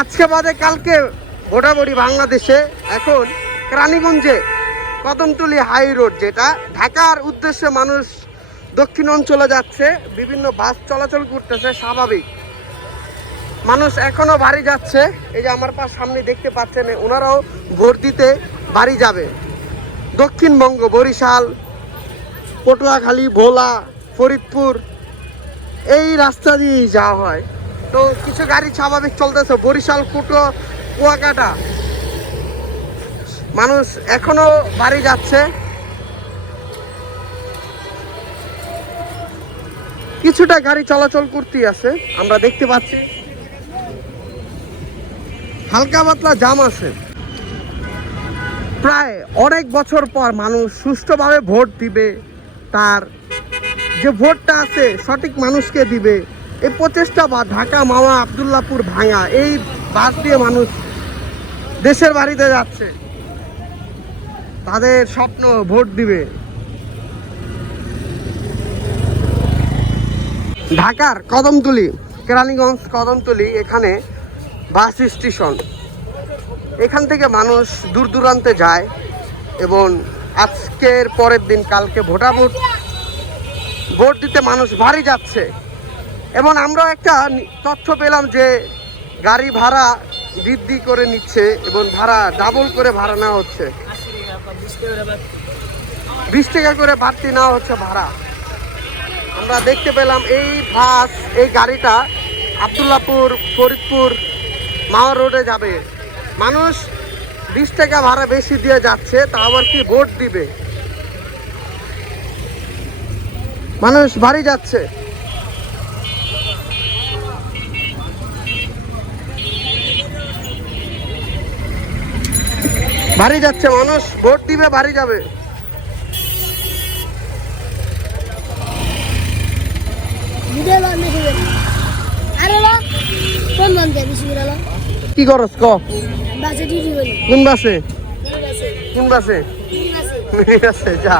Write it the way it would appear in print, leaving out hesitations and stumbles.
আজকে বাদে কালকে ভোটাভুটি বাংলাদেশে। এখন রানীগঞ্জে কদমতলী হাই রোড, যেটা ঢাকার উদ্দেশ্যে মানুষ দক্ষিণ অঞ্চলে যাচ্ছে, বিভিন্ন বাস চলাচল করতেছে স্বাভাবিক। মানুষ এখনো বাড়ি যাচ্ছে। এই যে আমার পাশ সামনে দেখতে পাচ্ছেন, ওনারাও ভোট দিতে বাড়ি যাবে। দক্ষিণবঙ্গ, বরিশাল, পটুয়াখালী, ভোলা, ফরিদপুর, এই রাস্তা দিয়েই যাওয়া হয়। তো কিছু গাড়ি স্বাভাবিক চলতেছে। বরিশাল, কুয়াকাটা, মানুষ এখনো বাড়ি যাচ্ছে। কিছুটা গাড়ি চলাচল করতে আছে, আমরা দেখতে পাচ্ছি। হালকা পাতলা জাম আছে। প্রায় অনেক বছর পর মানুষ সুষ্ঠুভাবে ভোট দিবে, তার যে ভোটটা আছে সঠিক মানুষকে দিবে, এই প্রচেষ্টা বা ঢাকা মাওয়া আবদুল্লাপুর ভাঙা এই বাস দিয়ে মানুষ দেশের বাড়িতে যাচ্ছে। তাদের স্বপ্ন ভোট দিবে। ঢাকার কদমতলী, কেরানীগঞ্জ কদমতলী, এখানে বাস স্টেশন। এখান থেকে মানুষ দূর দূরান্তে যায় এবং আজকের পরের দিন কালকে ভোট দিতে মানুষ বাড়ি যাচ্ছে। এবং আমরা একটা তথ্য পেলাম যে গাড়ি ভাড়া বৃদ্ধি করে নিচ্ছে এবং ভাড়া ডাবল করে ভাড়া নেওয়া হচ্ছে, 20 টাকা করে বাড়তি নেওয়া হচ্ছে ভাড়া। আমরা দেখতে পেলাম এই বাস, এই গাড়িটা আবদুল্লাপুর, ফরিদপুর, মাওয়া রোডে যাবে। মানুষ 20 টাকা ভাড়া বেশি দিয়ে যাচ্ছে, তা আবার কি ভোট দিবে। মানুষ বাড়ি যাচ্ছে। বাড়ি যাচ্ছে মানুষ, ভোট দিবে, বাড়ি যাবে। কি করস ক? কোন বাসে? কোন বাসে? যা।